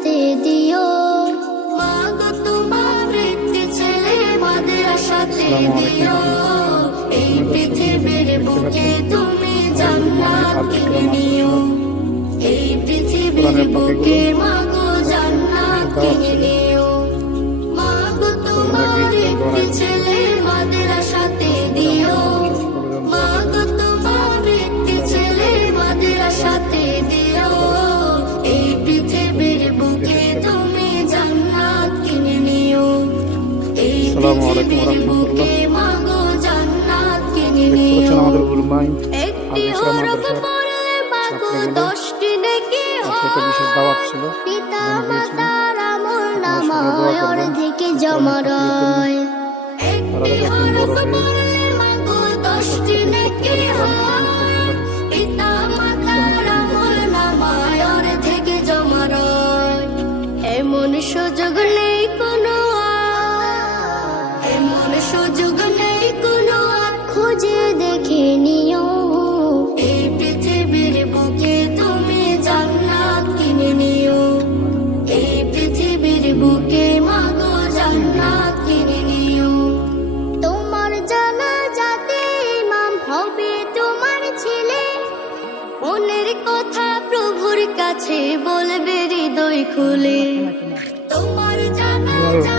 সাথে দিও। মাগো তোমার একটি ছেলে মাদ্রাসাতে দিও। এই পৃথিবীর বুকে তুমি জান্নাত কিনে নিও। এই পৃথিবীর বুকে মাগো জান্নাত কিনে নিও। মাগো তোমার একটি ছেলে মাদ্রাসাতে দিও। মাগো তোমার একটি ছেলে মাদ্রাসাতে দিও। এই পৃথিবীর বুকে তুমি জান্নাত কিনে নিও। এই পৃথিবীর বুকে মাগো জান্নাত কিনে নিও। একটি হরফ পড়লে মাগো 10টি নেকি হয়। পিতা মাতার আমলনামায় অর্ধেক জমা রয়। একটি হরফ পড়লে মাগো 10টি নেকি হয়। পিতা মাতার আমলনামায় অর্ধেক জমা রয়। এমন সুযোগ নেই কোনো এমন সুযোগ নেই কোনো খুঁজে দেখে নিও। এই পৃথিবীর বুকে তুমি জান্নাত কিনে নিও। এই পৃথিবীর বুকে মাগো জান্নাত কিনে নিও। তোমার জানাজাতে ইমাম হবে তোমার ছেলে। মনের কথা প্রভুর কাছে বলবে হৃদয় খুলে। তোমার জানাজা